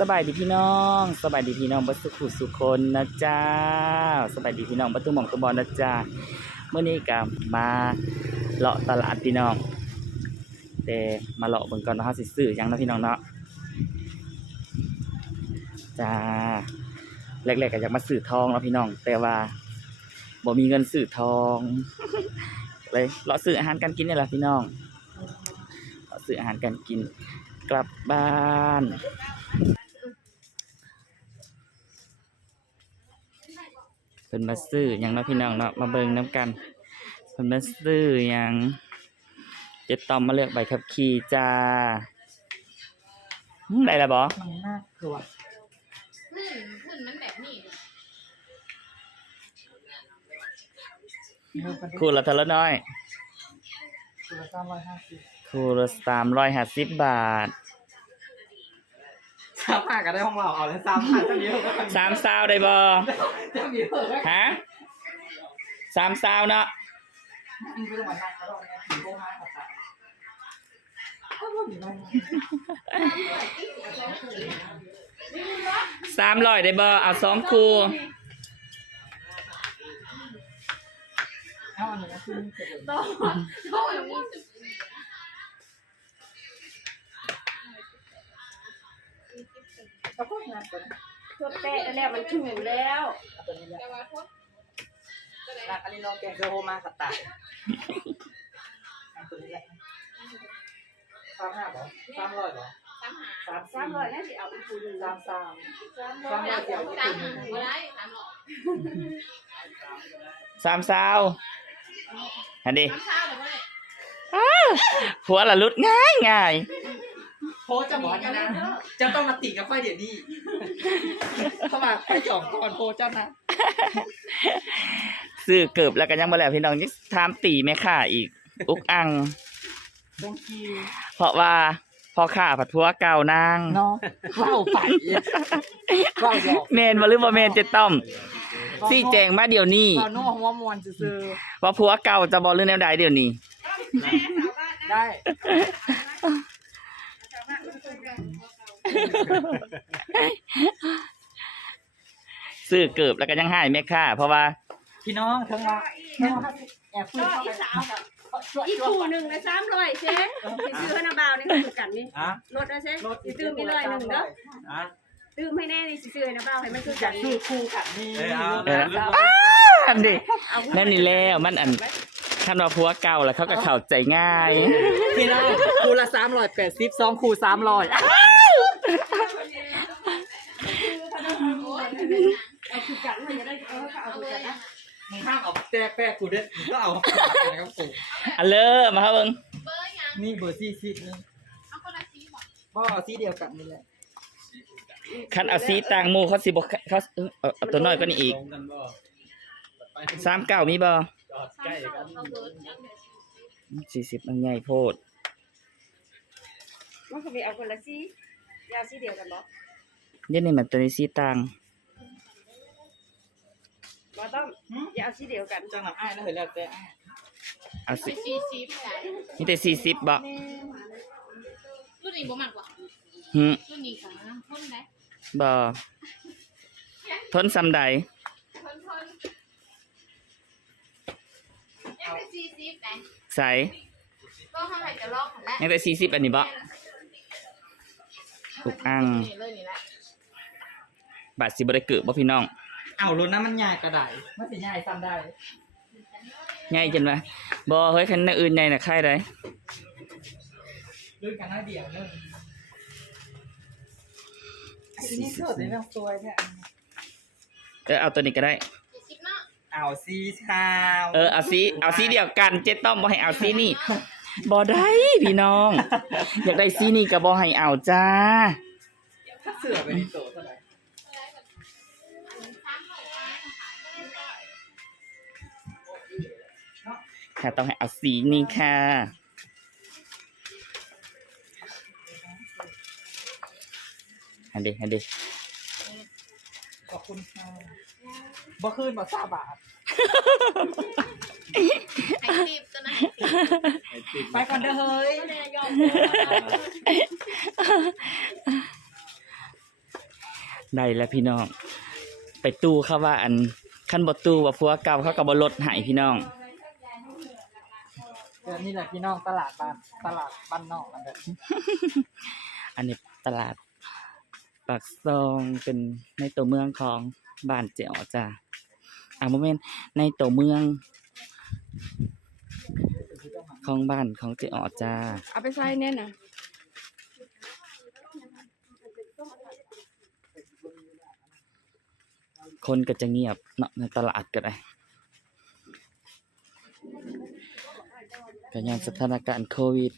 สบายดีพี่น้อง สบายดีพี่น้องบัสุขุสุคนนะจ้าสบายดีพี่น้องบัตตุหมองตุบอลนะจ้าเมื่อนี้กับมาเลาะตลาดพี่น้อง แต่มาเลาะเบิ่งก่อนว่าเขาสิซื้อหยังนะพี่น้องเนาะจ้าแรกๆก็อยากมาซื้อทองเนาะพี่น้อง แต่ว่าบ่มีเงินซื้อทองเลยเลาะซื้ออาหารการกินนี่แหละพี่น้องเลาะซื้ออาหารการกินกลับบ้าน เพิ่นมาซื้อหยังเนาะพี่น้องเนาะมาเบิ่งน้ำกันเพิ่นมาซื้อหยังเจะตอมมาเลือกใบขับขี่จ้าหึได้และบ่มันน่ากลัวหุ่นหุ่นมันแบบนี้มือกันคู่ละเท่าละน้อยตัวละสามร้อยห้าสิบคู่ละสามร้อยห้าสิบบาท สามห้าก็ได้ห้องเราเอาแล้วสามห้าจะมีเยอะสามซาวได้บ่จะมีเยอะไหมฮะสามซาวเนาะมันเป็นวันนั้นเขาลองเนี่ยถือโบ้ห้ากับสามสามร้อยได้บ่เอาสองคู่เอาอันนี้นะคือมันเกิดโตโตอย่างนี้ แล้วก็งานตัวตัวแปะแล้วมันถูแล้วตัวนี้แหละแต่ว่าพดก็ได้ร้านอันนี้น้องแกงเกลือโฮมากับตายตัวนี้แหละสามห้าเหรอสามร้อยเหรอสามหาสามสามร้อยน่าจะเอาอีกคูหนึ่งสามสามสามสาร้อมยร้อยเดียวสามหาก็ได้สามหลอกสามซาวอันนี้สามเช้าหรือไม่หัวละลุดง่ายง่าย โพสจะบอกนะจะต้องมาติกับไฟเดี๋ยวนี้เข้ามาไฟจอบก่อนโพสเจ้านะซื้อเกือบแล้วก็ยังบ่แล้วพี่น้องยังถามตีแม่ค่าอีก อุกอังต้องคิวเพราะว่าพ่อข้าผัดพัวเก่านางเนาะเข้าไปเข้าหยอกเมนบ่หรือบ่เมนเจะต้อมซี่แจงมาเดี๋ยวนี้เข้านัวหัวมวนซื่อว่าผัวเก่าจะบ่หรือแนวใดเดี๋ยวนี้ๆได้ ซื้อเกือบแล้วก็ยังให้แม่ค่าเพราะว่า พี่น้องทั้งว่าทั้งว่าแอบฟื้นก็เข้าอีไปกสาวกับอีกคูหนึ่งนะสามร้อยเจ๊ไปซื้อให้นาบาวนี่คือกันนี่อะลดนะเจ๊สิตื้มนี่เลยหนึ่งเด้ออะตื้มให้แน่นี่สิซื้อให้นาบาวให้มันคืออกัยานกคือคู่กันนี่เออเอาเอออันนี้นั่นนี่แล้วมันอัน คันว่าผัวเก่าแล้วเขาก็เข้าใจง่ายพี่น้องคู่ละสามร้อยแปดสิบสองคู่สามร้อยเอาคือกันมันจะได้เออเอาคือกันนะมึงห้ามเอาแจ้แป้กูเด้มึงก็เอานะครับกูอันเลอมาครับเบิ่งเบอร์ยังนี่เบอร์ซี่ซีนึงเอาคนละสีบอกก็เอาซีเดียวกันนี่แหละคันเอาสีต่างหมู่เขาสิบ่เขาเออเอาเอาตัวน้อยกว่านี้อีกตรงกันบ่ไปสามเก้ามีบ่ จอดสามใกล้เช้ากันเอาเบอร์ยังเดี๋ยวสี่สิบมันใหญ่โพดมันก็ไปเอาคนละสียาวสีเดียวกันบ่เดี๋ยวนี้มันตัวนี้สีต่างบ่ต้องอย่าเอาสีเดียวกันจังหวัดอ้ายนะเห็นแล้วแต่อ้ายเอาสิสีสีสีไหนมีแต่สี่สิบบ่รุ่นนี้บ่มากกว่าหึรุ่นนี้ค่ะทนได้บ่ทนซ้ำใดทนทน ยังเป็นสีสีไหนใสก็เท่าไหร่จะลอกของแล้วยังแต่สี่สิบอันนี้บ่อุกอังนี่เลยนี่แหละบาทสิบ่ได้เกิดบ่พี่น้องเอารถน้ำมันใหญ่กระไดมันสิใหญ่ซ้ำได้ใหญ่จนว่าบ่เฮ้ยคันอื่นใหญ่น่ะใครได้ลื่นกันหน้าเดียวเลยไอ้นี่เกิดในเรื่องซวยเนี่ยเออเอาตัวนี้ก็ได้สี่สิบ เนาะเอาซีชาวเออเอาสีเอาสีเดียวกันเจ๊ต้อมบ่ให้เอาสีนี่บ่ได้พี่น้อง อยากได้สีนี่ก็บ่ให้เอาจ้าถ้าเสือไปในโตเท่าไหร่สามหกล้านค่ะค่ะต้องให้เอาสีนี่ค่ะอันเดีอันเดี ขอบคุณค่ะบ่คืนบ่ซาบาท ไอติมตัวนั้นไอ้ติดไปก่อนเด้อเฮ้ย ก็เลยยอมได้แล้วพี่น้อง ไปตู้เขาว่าอันขั้นบตู้ว่าพัวเก่าเขากับบลดใหายพี่น้อง เดี๋ยวนี่แหละพี่น้องตลาดบ้านตลาดบ้านนอกอันเดียวอันนี้ตลาด ปากซองเป็นในตัวเมืองของบ้านเจียวจ้าอ่าโมเมนต์ในตัวเมือง ของบ้านของเจียวจ้าเอาไปใส่แน่น่ะคนก็จะเงียบเนาะในตลาดก็ได้ก็ยังสถานการณ์โควิด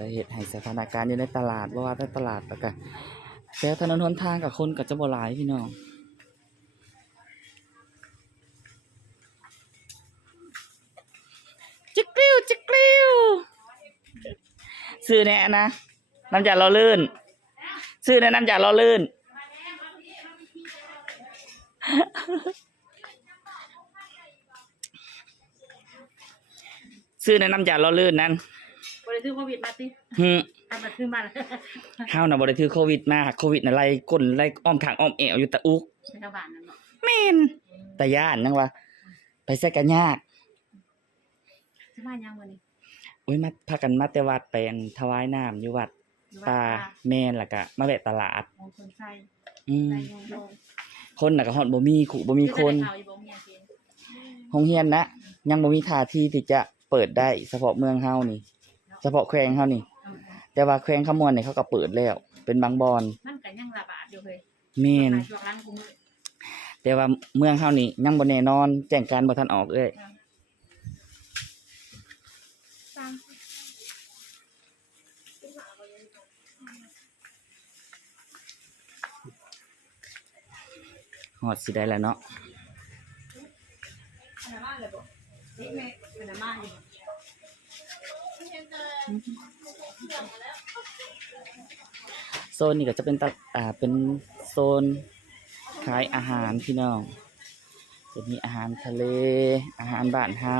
อะเหตุให้สถานการณ์อยู่ในตลาดเพราะว่าในตลาดแล้วก็แต่ถนนหนทางกับคนก็จะบ่หลายพี่น้องจิกกลิ้วจิกกลิ้วซื้อแน่นะน้ำยาล้อลื่น ซื้อแน่น้ำยาล้อลื่นซื้อแนะน้ำยาล้อลื่นนั้น บ่ได้ซื้อโควิดมาติฮึทำมาซื้อมาแล้วเฮาน่ะบ่ได้ถือโควิดมาโควิดน่ะไล่ก้นไล่อ้อมทางอ้อมแอวอยู่ตะอุกในชาวบ้านนั่นเนาะแม่นแต่ย่านนังว่า ไปใส่กันยากชาวบ้านยังวันนี้โอ้ยมาพากันมาแต่วัดไปอันถวายน้ำอยู่วัดอยู่ตาบ้านแม่นแล้วก็มาแวะตลาดมงคลไส้อืมไส้ยงโลงคนน่ะก็ฮอดบ่มีขู่บ่มีคนอจะได้ข่าวอีบ่มีอาเกณฑ์โรงเรียนนะยังบ่มีท่าที่ที่จะเปิดได้เฉพาะเมืองเฮานี่ เฉพาะแขวงเฮานี่อืมแต่ว่าแขวงขมวนนี่เขาก็เปิดแล้ว เป็นบางบอนมันก็ยังระบาดอยู่เลยแม่นช่วงหลังกูมือแต่ว่าเมืองเฮานี่ยังบ่แน่นอน แจ้งการบ่ทันออกเอ้ยสร้างฮอดสิได้แล้วเนาะขนาดบ้านเลยบ่นี่แม่ขนาดบ้านอยู่ โซนนี่ก็จะเป็นตะอ่าเป็นโซนขายอาหารพี่น้อง จะมีอาหารทะเล อาหารบ้านเฮา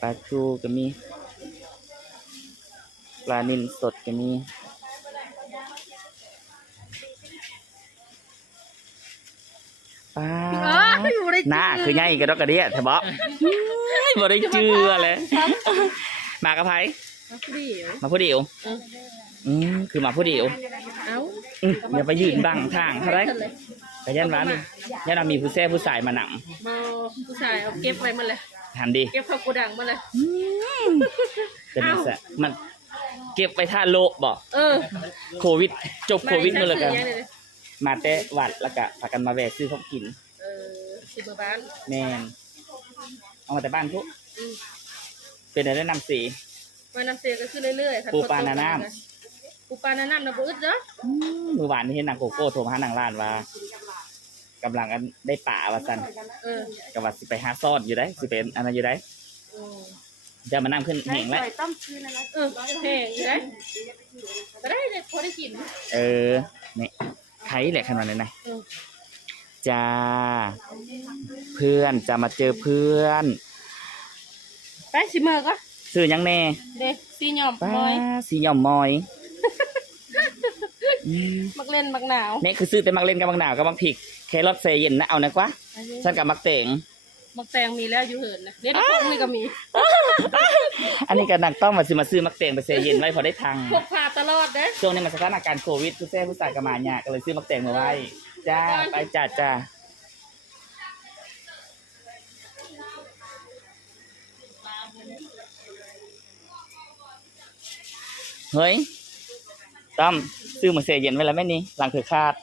ปลาทูก็มี ปลานิลสดก็มีปลาเอออยู่ได้หน้าคือใหญ่กระดอกกระเดียแถบบอกบ่ได้เจือเลย มากระไพดีมาผู้เดียวอืมคือมาผู้เดียวเอ้าอืมอย่าไปยืนบังทางเท่าไรกระยันร้านนี่ยันเรามีผู้แซ่ผู้สายมาหนังมาผู้ชายเอาเก็บไว้หมาเลยหันดีเก็บเข้าโกดังมาเลยจะมีแซ่มันเก็บไปท่าโลกบอกเออ โควิด จบโควิดนู่นเลยกันไม่ใช่ซื้อยังเลยมาแต่วัดแล้วก็พากันมาแวะซื้อของกิน เออสิบบ้าน แมนเอามาแต่บ้านทุกอืม เป็นอะไรแนะนำสี มานำเสียก็ขึ้นเรื่อยๆค่ะปูปลานาน้ปูปลานาน้ำนะบ่อึดเนาะมือวานที่เห็นนางโกโก้โทรมาหานางร้านว่ากำลังอันได้ป่าว่าสันเออกับว่าสิไปหาซ่อนอยู่ได้สิเป็นอันนั้นอยู่ได้อืมจะมานั่งขึ้นแหงแล้วเออแพงอยู่ได้ก็ได้เลยพอได้กิน เออนี่ใครแหละขนาดนั้นนะเออจ้า เพื่อนจะมาเจอเพื่อน ไปสิเมอก็ซื้อหยังแน่เด็กซีหย่อมป้ามอยสีหย่อมมอยอืมมักเล่นมักหนาวนี่คือซื้อแต่มักเล่นกับมักหนาวกับมักผิกแครอทเซเย็นนะเอานะกว่าฉันกับมักเตงมักแตงมีแล้วอยู่เหินนะเด็ดพวกนี่ก็มีอันนี้ก็นักต้องมาซื้อมาซื้อมักเตงไปเซเย็นไว้พอได้ทังพกพาตลอดเด้ช่วงนี้มันสถานการณ์โควิดผู้แซ่ผู้สายกระมาเนี่ยก็เลยซื้อมักเตงมาไว้จ้าไปจ้าจ้า เฮ้ยตั้มซื้อมาเสียเย็นไว้แล้วแม่นี่หลังเถือคาด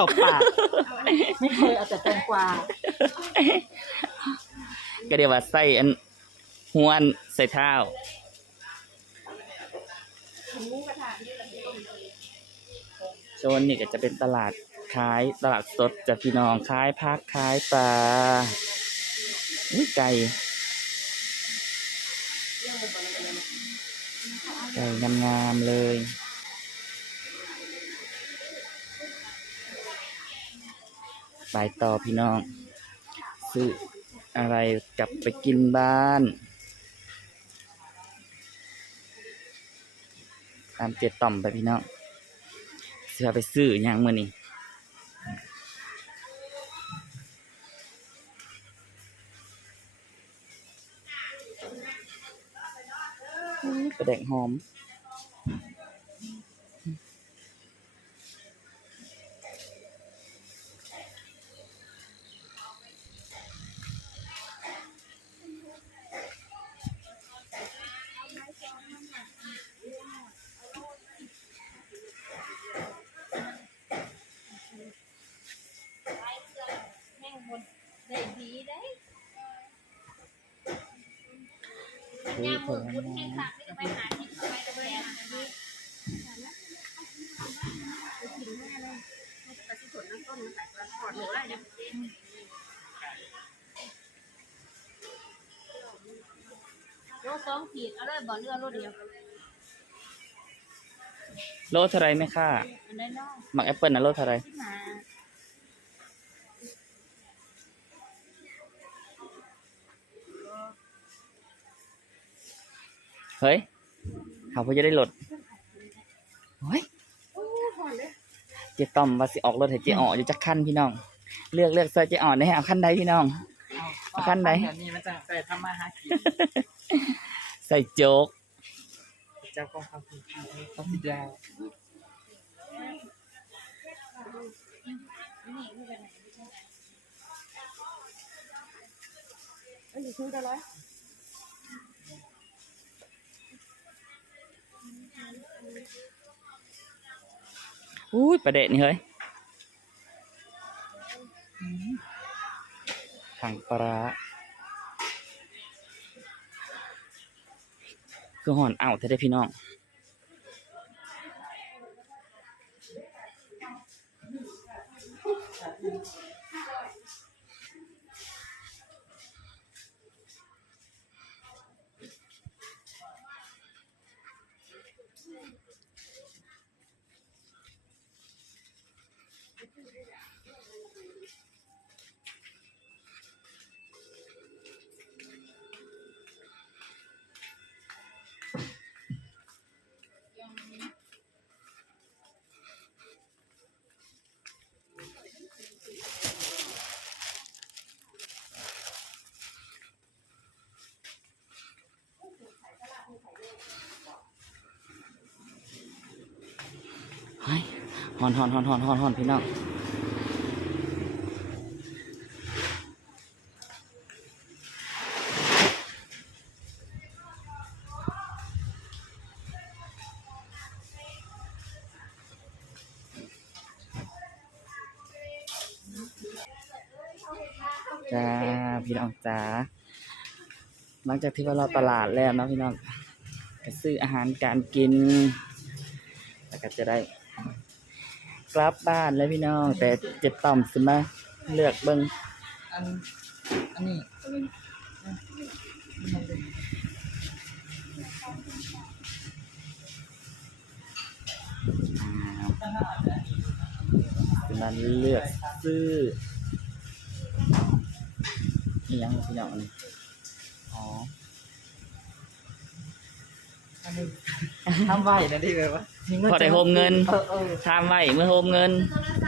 ตบปาก ไม่เคยเอาแต่แตงกวาก็เดี๋ยวว่าใส่อันหัวอันใส่เท้าโซนนี่ก็จะเป็นตลาดขายตลาดสดจากพี่น้องขายพักขายปลาอุ้ยไก่ ใหญ่งามๆเลยไปต่อพี่น้อง ซื้ออะไรกลับไปกินบ้านตามเตียต่อมไปพี่น้องจอไปซื้ออย่างเมื่อนี้ อื้อก ซื้อผลไม้ไปหาที่ไปตะแบนนี่ไปกินแม่เลยไปที่สวนน้ำต้นมาใส่กระถอดหนูได้ยังโลสองขีดเอาเลยบ่เรือโลเดียวโลเท่าไรไหมค่ะอันนั้นเนาะหมักแอปเปิลนะโลเท่าไร ที่มา เฮ้ยเขาพอจะได้ลดเฮ้ยโอ้หอนเลยเจ๊ต้อมว่าสิออกรถให้เจ๊อ๋ออยู่จักขั้นพี่น้อง เลือกเลือกซอยเจ๊อ๋อได้เอาขั้นใดพี่น้อง เอาขั้นไหนแบบนี้มันจะใส่ทำมาหากินใส่โจ๊กเจ้าของคำพูดต้องสิดาวอันนี้คือจะร้ อยอุ้ยประเด็นนี่เฮ้ยถังปลาร้าคือหอนเอาเธอได้พี่น้อง หอนหอนหอนหอนหอนหอนพี่น้องจ้าพี่น้องจ้าหลังจากที่ว่าเราตลาดแล้วนะพี่น้องก็ซื้ออาหารการกิน แล้วก็จะได้ กลับบ้านแล้วพี่น้อง แต่เจ็บต่อมสิมาเลือกเบิ้งอันอันนี้สิมาเลือกซื้อนี่ยังพี่น้องอัน ทำไหวนะที่แบบว่ามีเงินพอได้โฮมเงิน เออเออ ทำไว้เมื่อโฮมเงิน โทรศัพท์